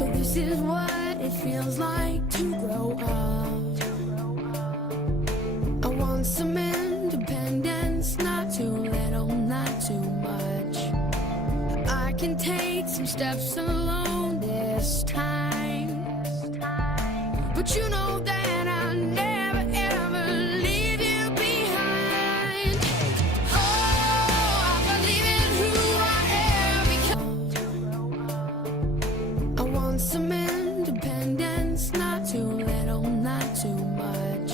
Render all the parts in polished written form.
So this is what it feels like to grow up. I want some independence, not too little, not too much. I can take some steps alone this time, but you know that I never ever leave you behind. Oh, I believe in who I am because I want some independence, not too little, not too much.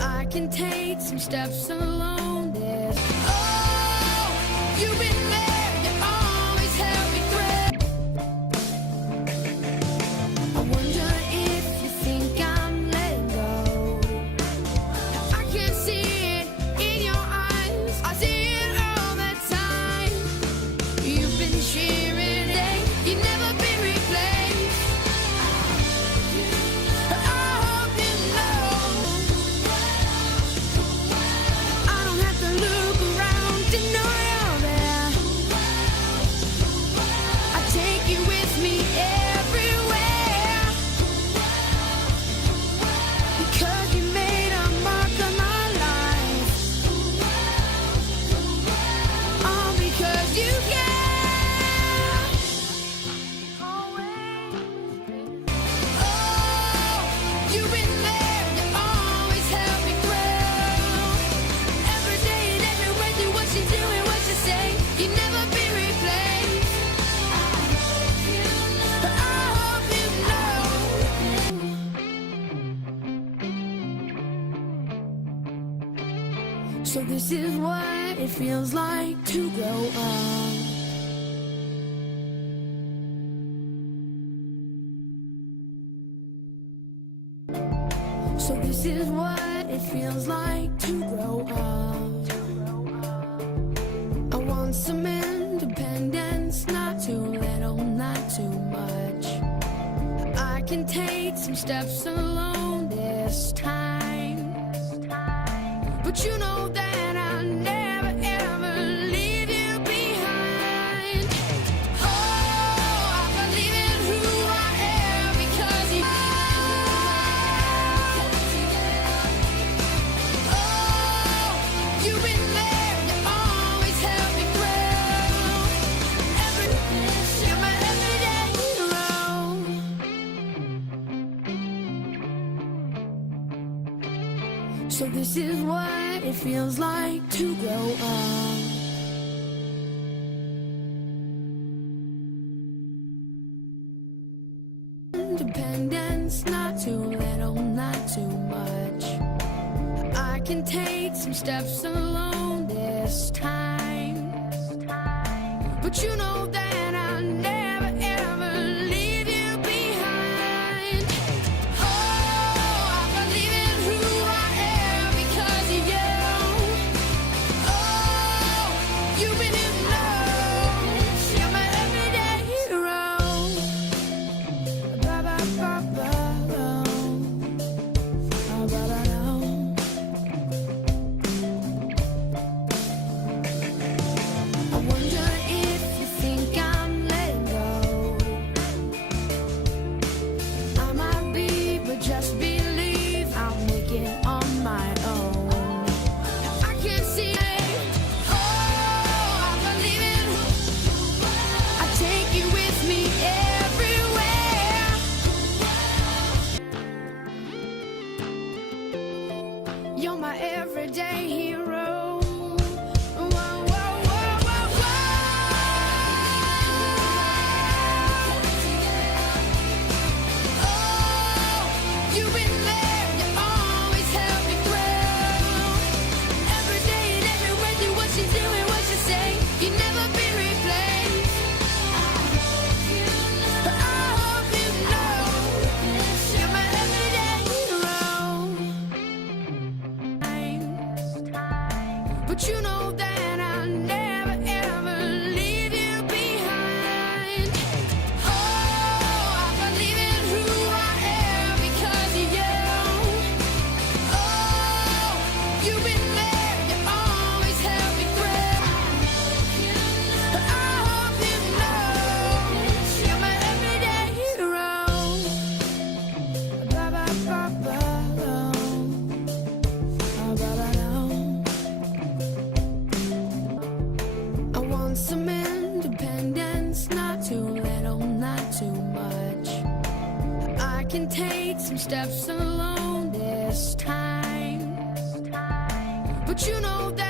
I can take some steps alone this. Oh, you've been there, you always held me thread. I wonder if you think I'm letting go. I can see it in your eyes, I see it all the time. You've been cheering, you never been replaced. I hope you know I don't have to look around to know you're there. I take you with me everywhere because you made a mark on my life. All because you care. Oh, you've been there, you always held me through. Every day and everywhere, through what you do and what you say, you never be replaced. I hope you know. So this is what it feels like to grow up. So this is what it feels like to grow up. I want some independence, not too little, not too much. I can take some steps alone this time, but you know that I never ever leave you behind. Oh, I believe in who I am because you. Oh, you've been there, you always held me through. You're my everyday hero. So this is what it feels like to grow up. Independence, not too little, not too much. I can take some steps alone this time, but you know that I never ever leave you behind. Oh, I believe in who I am because of you. Oh, you've been in love, you're my everyday hero. Ba ba ba ba ba ba ba. I wonder if you think I'm letting go. I might be, but just believe I'll make it on my own. I can see it. Oh, I believe it. I take you with me everywhere. You're my everyday hero. Whoa, whoa, whoa, whoa, whoa. Oh, you've been there, you always held me through. Every day and everywhere, through what you do and what you say, you never be replaced. I hope you know you're my everyday hero. But you know that I never ever leave you behind. Oh, I believe in who I am because of you. Oh, you've been there, you always held me through. I hope you know you're my everyday hero. steps alone this time. But you know that